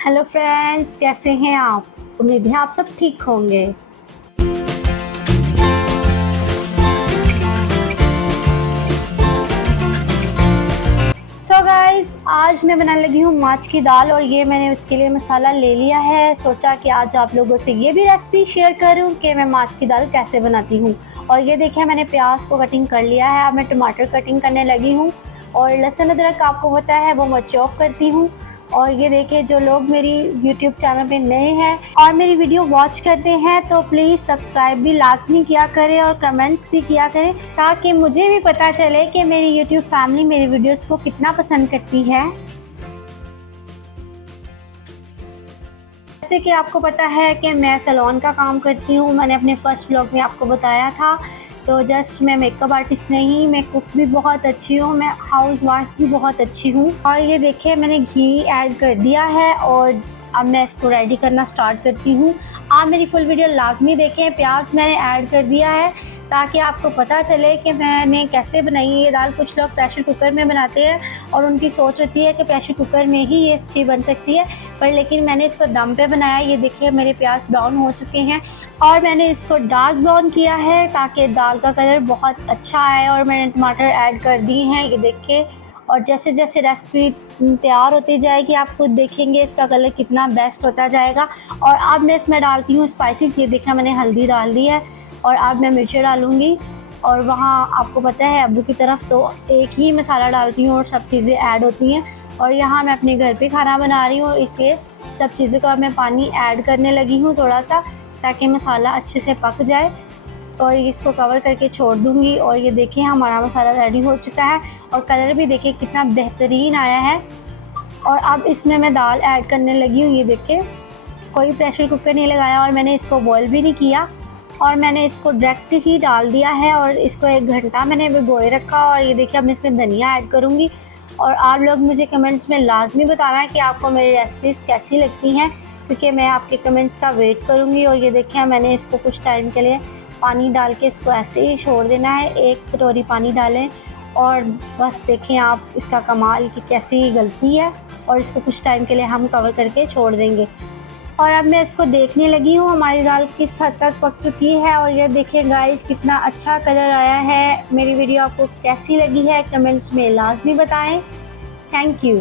Hello friends, कैसे हैं आप? उम्मीद है आप सब ठीक होंगे। सो गाइस, आज मैं बनाने लगी हूँ माछ की दाल और ये मैंने इसके लिए मसाला ले लिया है। सोचा कि आज आप लोगों से ये भी रेसिपी शेयर करूँ कि मैं माछ की दाल कैसे बनाती हूँ। और ये देखिए, मैंने प्याज को कटिंग कर लिया है। अब मैं टमाटर कटिंग करने लगी हूँ और लहसुन अदरक आपको पता है वो मैं चॉप करती हूँ। और ये देखिए, जो लोग मेरी यूट्यूब चैनल पे नए हैं और मेरी वीडियो वॉच करते हैं तो प्लीज़ सब्सक्राइब भी लाजमी किया करें और कमेंट्स भी किया करें, ताकि मुझे भी पता चले कि मेरी यूट्यूब फैमिली मेरी वीडियोस को कितना पसंद करती है। जैसे कि आपको पता है कि मैं सैलून का काम करती हूँ। मैंने अपने फर्स्ट व्लॉग में आपको बताया था। तो जस्ट मैं मेकअप आर्टिस्ट नहीं, मैं कुक भी बहुत अच्छी हूँ, मैं हाउस वाइफ भी बहुत अच्छी हूँ। और ये देखिए, मैंने घी ऐड कर दिया है और अब मैं इसको रेडी करना स्टार्ट करती हूँ। आप मेरी फुल वीडियो लाजमी देखें। प्याज मैंने ऐड कर दिया है ताकि आपको पता चले कि मैंने कैसे बनाई है ये दाल। कुछ लोग प्रेशर कुकर में बनाते हैं और उनकी सोच होती है कि प्रेशर कुकर में ही ये अच्छी बन सकती है, पर लेकिन मैंने इसको दम पे बनाया। ये देखिए, मेरे प्याज ब्राउन हो चुके हैं और मैंने इसको डार्क ब्राउन किया है ताकि दाल का कलर बहुत अच्छा आए। और मैंने टमाटर ऐड कर दिए हैं, ये देखिए। और जैसे जैसे रेसिपी तैयार होती जाएगी आप खुद देखेंगे इसका कलर कितना बेस्ट होता जाएगा। और अब मैं इसमें डालती हूँ स्पाइसेस। ये देखिए, मैंने हल्दी डाल दी है और अब मैं मिर्चें डालूँगी। और वहाँ आपको पता है अब्बू की तरफ तो एक ही मसाला डालती हूँ और सब चीज़ें ऐड होती हैं। और यहाँ मैं अपने घर पे खाना बना रही हूँ, इसलिए सब चीज़ों का मैं पानी ऐड करने लगी हूँ थोड़ा सा, ताकि मसाला अच्छे से पक जाए। और इसको कवर करके छोड़ दूँगी। और ये देखिए, हमारा मसाला रेडी हो चुका है और कलर भी देखिए कितना बेहतरीन आया है। और अब इसमें मैं दाल ऐड करने लगी हूँ। ये देखिए, कोई प्रेशर कुकर नहीं लगाया और मैंने इसको बॉयल भी नहीं किया और मैंने इसको डायरेक्ट ही डाल दिया है और इसको 1 घंटा मैंने भिगोए रखा। और ये देखिए, अब मैं इसमें धनिया ऐड करूँगी। और आप लोग मुझे कमेंट्स में लाजमी बताना है कि आपको मेरी रेसिपीज़ कैसी लगती हैं, क्योंकि मैं आपके कमेंट्स का वेट करूँगी। और ये देखिए, मैंने इसको कुछ टाइम के लिए पानी डाल के इसको ऐसे ही छोड़ देना है। 1 कटोरी पानी डालें और बस देखें आप इसका कमाल कि कैसी गलती है। और इसको कुछ टाइम के लिए हम कवर करके छोड़ देंगे। और अब मैं इसको देखने लगी हूँ हमारी दाल किस हद तक पक चुकी है। और ये देखिए गाइस, कितना अच्छा कलर आया है। मेरी वीडियो आपको कैसी लगी है कमेंट्स में लाजमी बताएं। Thank you.